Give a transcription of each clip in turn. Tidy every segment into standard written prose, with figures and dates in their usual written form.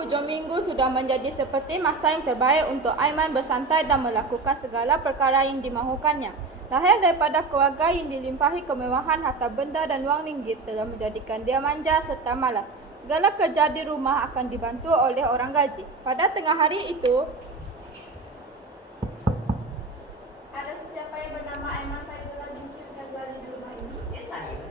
Hujung minggu sudah menjadi seperti masa yang terbaik untuk Aiman bersantai dan melakukan segala perkara yang dimahukannya. Lahir daripada keluarga yang dilimpahi kemewahan harta benda dan wang ringgit telah menjadikan dia manja serta malas. Segala kerja di rumah akan dibantu oleh orang gaji. Pada tengah hari itu, Ada sesiapa yang bernama Aiman Faizullah binti Ghazali di rumah ini? Ya saya.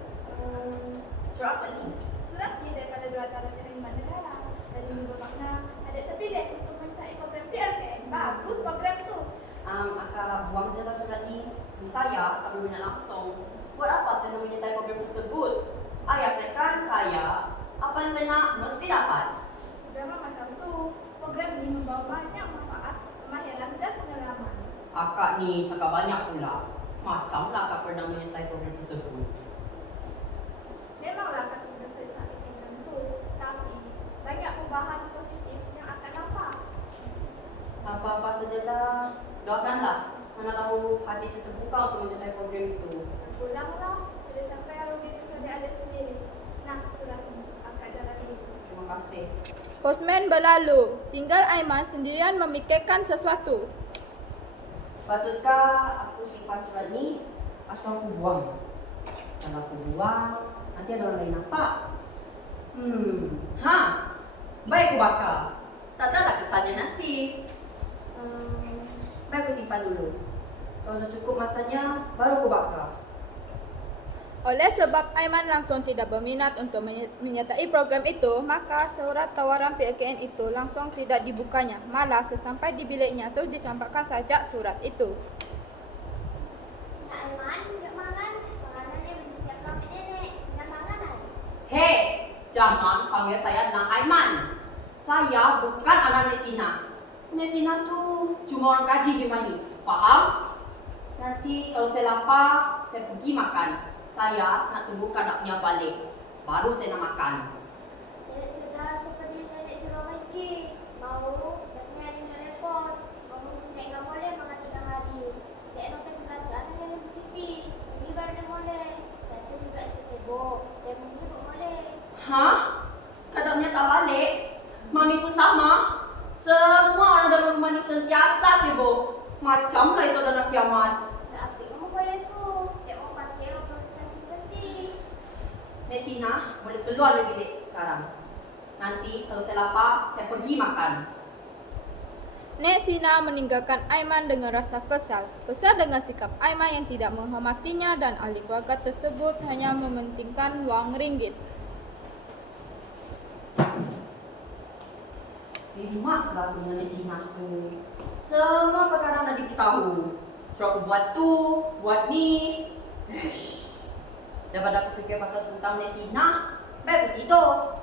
Surat apa ni? Surat ini daripada Juatan Khidmat Negara. Dan ini bermakna ada terpilih untuk mentai program PLKN. Bagus program tu. Akak buang je lah surat ni. Saya tak berminat langsung. Buat apa saya nak menyertai program tersebut? Ayah saya kan kaya. Apa yang saya nak mesti dapat. Jangan macam tu. Program ini membawa banyak manfaat, kemahiran dan pengalaman. Akak ni cakap banyak pula. Macamlah akak pernah menyertai program tersebut. Memanglah kata berserta dengan tu. Tapi banyak perubahan positif yang akan nampak. Apa-apa sajalah. Doakanlah. Mana tahu hati saya terbuka untuk menyertai program itu. Pulanglah. Tidak sampai harus diri sudah ada sendiri. Nah, surat ini angkat jalan dulu. Terima kasih. postman berlalu. Tinggal Aiman sendirian memikirkan sesuatu. Patutkah aku simpan surat ni atau aku buang? Kalau aku buang, nanti ada orang lain nampak. Baik aku bakar. Tak adalah kesannya nanti. Baik aku simpan dulu. Kalau dah cukup masanya, baru aku bakar. Oleh sebab Aiman langsung tidak berminat untuk menyertai program itu, maka surat tawaran PLKN itu langsung tidak dibukanya. Malah sesampai di biliknya terus dicampakkan saja surat itu. Nak Aiman, duduk makan. Makanan dia boleh siapkan untuk nenek. Nak makanan? Hei, jangan panggil saya Nak Aiman. Saya bukan anak Nek Sina. Nek Sina tu cuma orang gaji di mana. Faham? Nanti kalau saya lapar, saya pergi makan. Saya nak tunggu kanak punya balik. Baru saya nak makan. Nenek sedar seperti nenek di rumah lagi. Mau, tapi ada yang repot. Mau sini tak boleh makan tengah hari. Dia nak kegasan yang lebih siti. Ini baru dia boleh. Tentu juga isa sibuk. Dia mungkin tak boleh. Hah? Kadangnya tak balik? Mami pun sama. Semua orang dalam rumah ni sentiasa sibuk. Macamlah esok dah nak kiamat. Tak apik kamu boleh tu. Dia mau pakai urusan seperti. Nek Sina boleh keluar dari bilik sekarang. Nanti kalau saya lapar, saya pergi makan. Nek Sina meninggalkan Aiman dengan rasa kesal. Kesal dengan sikap Aiman yang tidak menghormatinya dan ahli keluarga tersebut hanya mementingkan wang ringgit. Maslah aku dengan Nek Sina tu. Semua perkara nak diberitahu. Suruh aku buat tu, buat ni. Daripada aku fikir pasal tentang Nek Sina, baik aku tidur.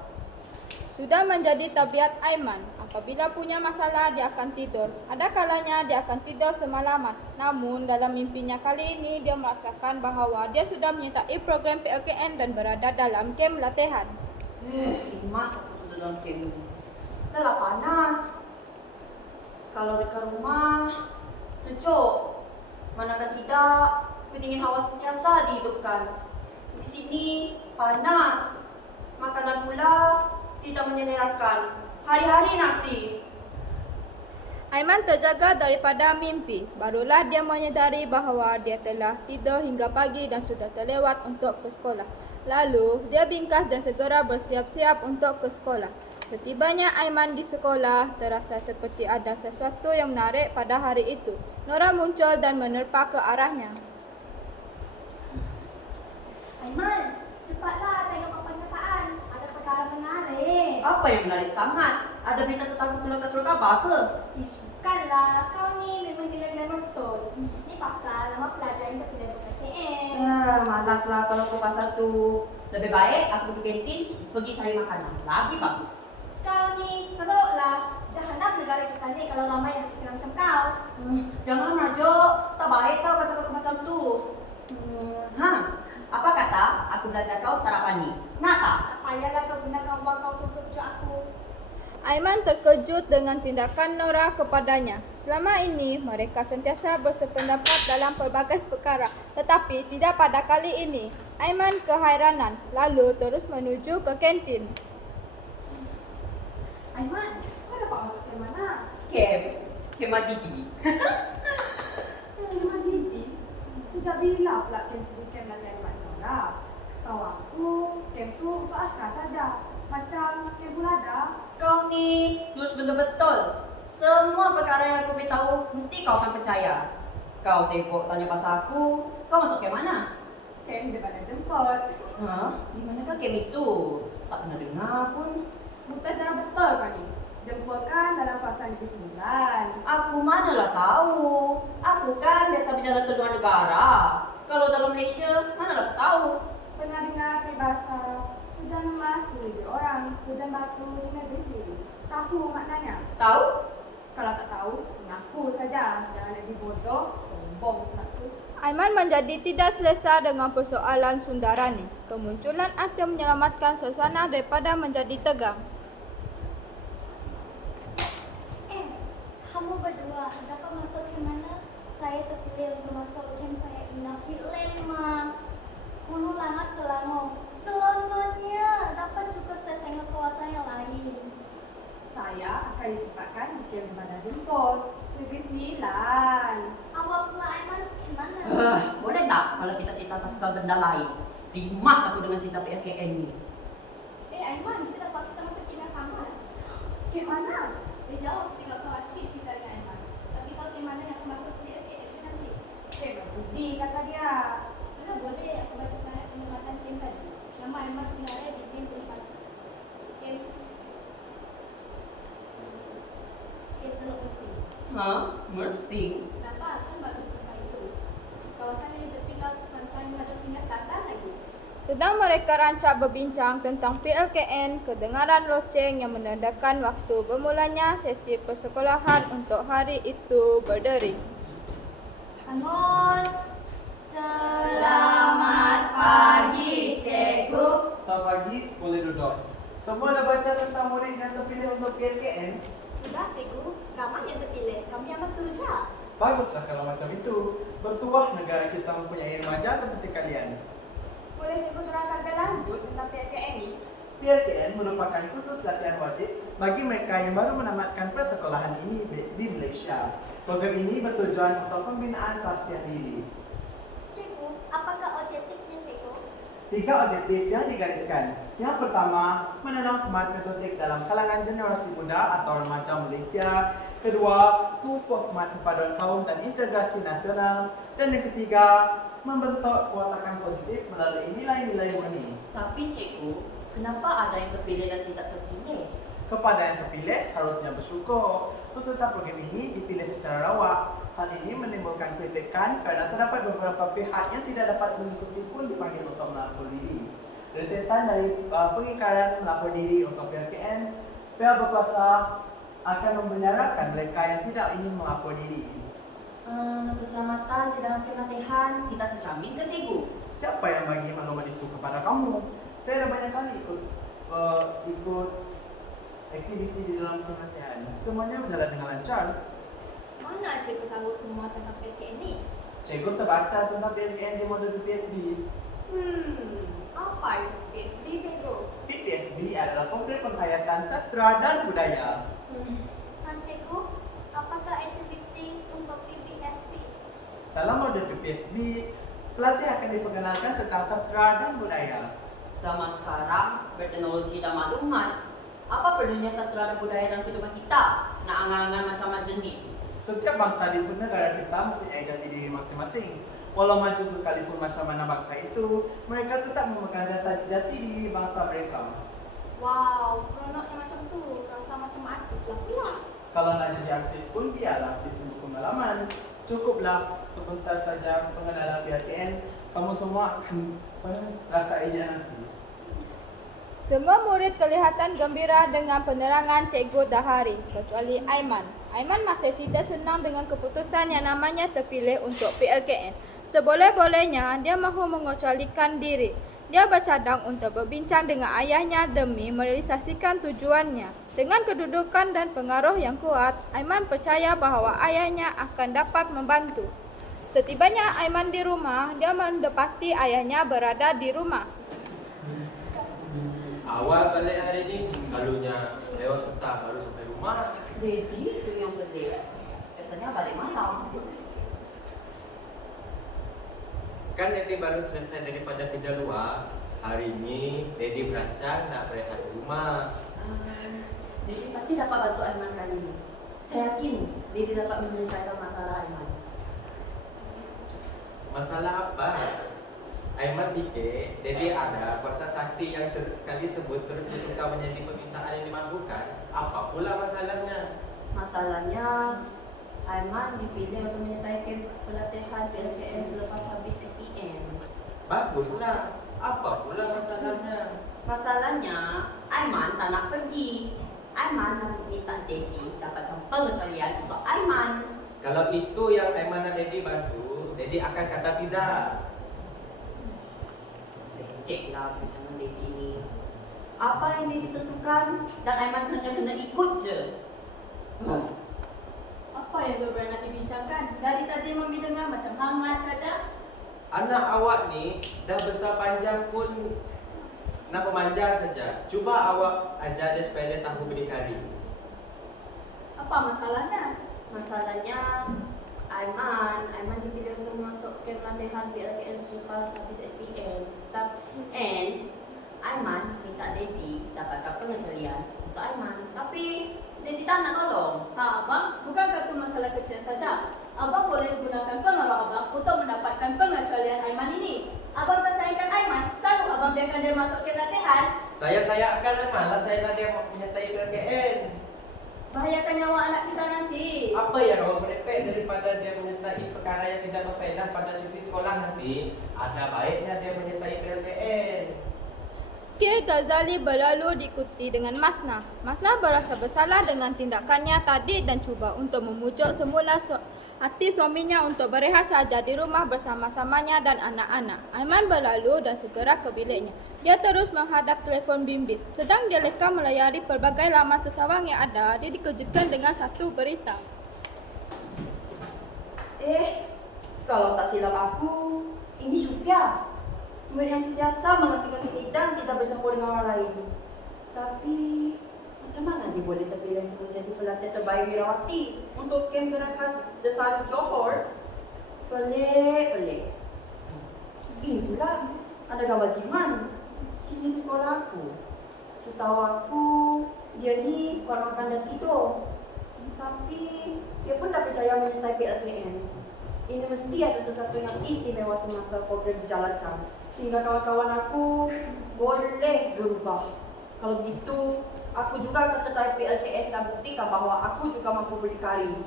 Sudah menjadi tabiat Aiman. Apabila punya masalah, dia akan tidur. Ada kalanya dia akan tidur semalaman. Namun dalam mimpinya kali ini, dia merasakan bahawa dia sudah menyertai program PLKN dan berada dalam kem latihan. Mas aku tu dalam kem ni. Dah lah panas. Kalau dekat rumah, sejuk. Manakah tidak, pendingin hawa sentiasa dihidupkan. Di sini, panas. Makanan pula tidak menyenangkan. Hari-hari nasi. Aiman terjaga daripada mimpi. Barulah dia menyedari bahawa dia telah tidur hingga pagi dan sudah terlewat untuk ke sekolah. Lalu, dia bingkas dan segera bersiap-siap untuk ke sekolah. Setibanya Aiman di sekolah, terasa seperti ada sesuatu yang menarik pada hari itu. Nora muncul dan menerpa ke arahnya. Aiman, cepatlah tengok pernyataan. Ada perkara menarik. Apa yang menarik sangat? Ada berita tentang keluarga surat khabar ke? Bukanlah, kau ni memang gila-gila betul. Ni pasal nama pelajar yang terpilih PKKM. Malaslah kalau kau pasal tu. Lebih baik aku pergi kantin, pergi cari makanan. Lagi bagus. Kau ni teruklah. Jahanam negara kita ni kalau ramai yang fikir macam kau. Jangan merajuk. Tak baik tau kau cakap macam tu. Apa kata aku belajar kau sarapan ni? Nak tak? Tak payahlah kau gunakan wang kau untuk pujuk aku. Aiman terkejut dengan tindakan Nora kepadanya. Selama ini, mereka sentiasa bersependapat dalam pelbagai perkara. Tetapi tidak pada kali ini. Aiman kehairanan, lalu terus menuju ke kantin. Aiman, Kemajiti. Majiti. Sejak bila pula camp latihan Mak Nora? Setahu aku, camp tu untuk askar saja. Macam camp bulada. Kau ni lulus betul-betul. Semua perkara yang aku beritahu mesti kau akan percaya. Kau sibuk tanya pasal aku. Kau masuk ke mana? Camp daripada jemput. Hah? Di manakah camp itu? Tak pernah dengar pun. Bukan secara betul kau ni. Jemput kan dalam kawasan Negeri Sembilan. Aku manalah tahu. Aku kan biasa berjalan ke luar negara. Kalau dalam Malaysia, manalah tahu. Pernah dengar peribahasa hujan emas di negeri orang, hujan batu di negeri sendiri. Tahu maknanya? Tahu? Kalau tak tahu, mengaku saja. Jangan lebih bodoh, sombong pula tu. Aiman menjadi tidak selesa dengan persoalan Sundarani. Kemunculan aktor menyelamatkan suasana daripada menjadi tegang. Kamu berdua dapat masuk ke mana? Saya terpilih untuk masuk camp kayak Inafiland, Ma. Kuno lama Selononnya dapat juga saya tengok kawasan yang lain. Saya akan ditempatkan di camp Bandar Jemput, Negeri Sembilan. Awak pula Aiman gimana? Boleh tak kalau kita cerita pasal benda lain? Rimas aku dengan cerita PLKN ni. Aiman, kita dapat kita masuk camp yang sama. Camp mana? Dia jauh, tinggal kau asyik cerita dengan Aiman. Tapi kau camp mana yang aku masuk PLKN nanti? Camp Judi kata dia. Mana boleh aku baca semangat penempatan camp tadi. Nama Aiman sebenarnya di camp Sempat. Camp Teluk Mersing. Hah? Mersing? Kenapa? Kan bagus tempat itu. Kawasan ini bertinggal pantai menghadap Cina Selatan lagi. Sedang mereka rancak berbincang tentang PLKN, kedengaran loceng yang menandakan waktu bermulanya sesi persekolahan untuk hari itu berdering. Bangun. Selamat pagi, Cikgu. Selamat pagi, boleh duduk. Semua dah baca tentang murid yang terpilih untuk PLKN? Sudah, Cikgu. Ramai yang terpilih. Kami amat turja. Baguslah kalau macam itu. Bertuah negara kita mempunyai remaja seperti kalian. Boleh Cikgu terangkan lebih lanjut tentang PLKN ini? PLKN merupakan kursus latihan wajib bagi mereka yang baru menamatkan persekolahan ini di Malaysia. Program ini bertujuan untuk pembinaan sahsiah diri. Cikgu, apakah objektifnya, Cikgu? 3 objektif yang digariskan. Yang pertama, menanam semangat patriotik dalam kalangan generasi muda atau remaja Malaysia. Kedua, pupuk semangat kepaduan kaum dan integrasi nasional. Dan yang ketiga, membentuk kewatakan positif melalui nilai-nilai murni. Tapi cikgu, kenapa ada yang terpilih dan tidak terpilih? Kepada yang terpilih, seharusnya bersyukur. Peserta program ini dipilih secara rawak. Hal ini menimbulkan kritikan kerana terdapat beberapa pihak yang tidak dapat mengikuti pun dipanggil untuk melapor diri. Rentetan dari pengingkaran melapor diri untuk PLKN, pihak berkuasa akan membenarkan mereka yang tidak ingin melapor diri. Keselamatan di dalam camp latihan tidak terjamin ke cikgu? Siapa yang bagi maklumat itu kepada kamu? Saya dah banyak kali ikut aktiviti di dalam camp latihan. Semuanya berjalan dengan lancar. Mana Cikgu tahu semua tentang PLKN ini? Cikgu terbaca tentang PLKN di modul PSB. Apa itu PSB, Cikgu? PSB adalah program penghayatan sastra dan budaya. Dan Cikgu, apakah aktiviti untuk PBSB? Dalam modul PSB, pelatih akan diperkenalkan tentang sastra dan budaya. Zaman sekarang berteknologi dan maklumat. Apa perlunya sastra dan budaya dalam kehidupan kita? Nak angan-angan macam macam ni. Setiap bangsa di negara kita mempunyai jati diri masing-masing. Walau maju sekalipun macam mana bangsa itu, mereka tetap memegang jati diri bangsa mereka. Wow, seronoknya macam tu. Rasa macam artis lah pula. Kalau nak jadi artis pun biarlah artis untuk pengalaman. Cukuplah sebentar saja pengenalan PLKN, kamu semua akan rasainya nanti. Semua murid kelihatan gembira dengan penerangan Cikgu Dahari, kecuali Aiman. Aiman masih tidak senang dengan keputusan yang namanya terpilih untuk PLKN. Seboleh-bolehnya, dia mahu mengecualikan diri. Dia bercadang untuk berbincang dengan ayahnya demi merealisasikan tujuannya. Dengan kedudukan dan pengaruh yang kuat, Aiman percaya bahawa ayahnya akan dapat membantu. Setibanya Aiman di rumah, dia mendapati ayahnya berada di rumah. Awal balik hari ni, selalunya lewat petang baru sampai rumah. Ready tu yang pelik. biasanya balik malam. Kan Dedi baru selesai daripada kerja luar. Hari ini Dedi berancang nak berehat di rumah. Jadi pasti dapat bantu Aiman kali ini. Saya yakin Dedi dapat menyelesaikan masalah Aiman. Masalah apa? Aiman fikir Dedi ada kuasa sakti yang sekali sebut terus ditukar menjadi permintaan yang dimakbulkan. Apa pula masalahnya? Masalahnya Aiman dipilih untuk menyertai kamp pelatihan PLKN selepas habis SPM. Baguslah. Apa pula masalahnya? Masalahnya Aiman tak nak pergi. Aiman nak minta Dedi dapatkan pengecualian untuk Aiman. Kalau itu yang Aiman dan Dedi bantu, Dedi akan kata tidak. Cek lah jangan Dedi ni. Apa yang Dedi tentukan dan Aiman hanya kena ikut je. Apa yang Dobra nak dibincangkan? Dari tadi Mami dengar macam hangat saja. Anak awak ni dah besar panjang pun nak memanja saja. Cuba awak ajar dia supaya dia tahu berdikari. Apa masalahnya? Masalahnya Aiman dipilih untuk masuk kamp latihan PLKN selepas habis SPM. And Aiman minta Dedi dapatkan pengecualian untuk Aiman. Tapi Dedi tak nak tolong. Abang, bukankah itu masalah kecil saja? Abang boleh gunakan pengaruh abang untuk mendapatkan pengecualian Aiman ini. Abang tak sayangkan Aiman, selalu abang biarkan dia masuk kamp latihan. Saya akan malah saya nak dia menyertai PLKN. Bahayakan nyawa anak kita nanti. Apa yang awak merepek daripada dia menyertai perkara yang tidak berfaedah pada cuti sekolah nanti? Ada baiknya dia menyertai PLKN. Kir Ghazali berlalu diikuti dengan Masnah. Masnah berasa bersalah dengan tindakannya tadi dan cuba untuk memujuk semula hati suaminya untuk berehat saja di rumah bersama-samanya dan anak-anak. Aiman berlalu dan segera ke biliknya. Dia terus menghadap telefon bimbit. Sedang dia leka melayari pelbagai laman sesawang yang ada, dia dikejutkan dengan satu berita. Kalau tak silap aku, ini Syufia. Murid yang sentiasa menghasilkan pendidikan tidak bercampur dengan orang lain. Tapi macam mana dia boleh terpilih untuk menjadi pelatih terbaik Wirawati untuk kamp khas Desaru Johor? Pelik. Ini pula ada gambar Ziman sini di sekolah aku. Setahu aku dia ni kurang makan dan tidur. Tapi dia pun dah percaya menyertai PLKN. Ini mesti ada sesuatu yang istimewa semasa program dijalankan. Sehingga kawan-kawan aku boleh berubah. Kalau begitu, aku juga akan sertai PLKN dan buktikan bahawa aku juga mampu berdikari.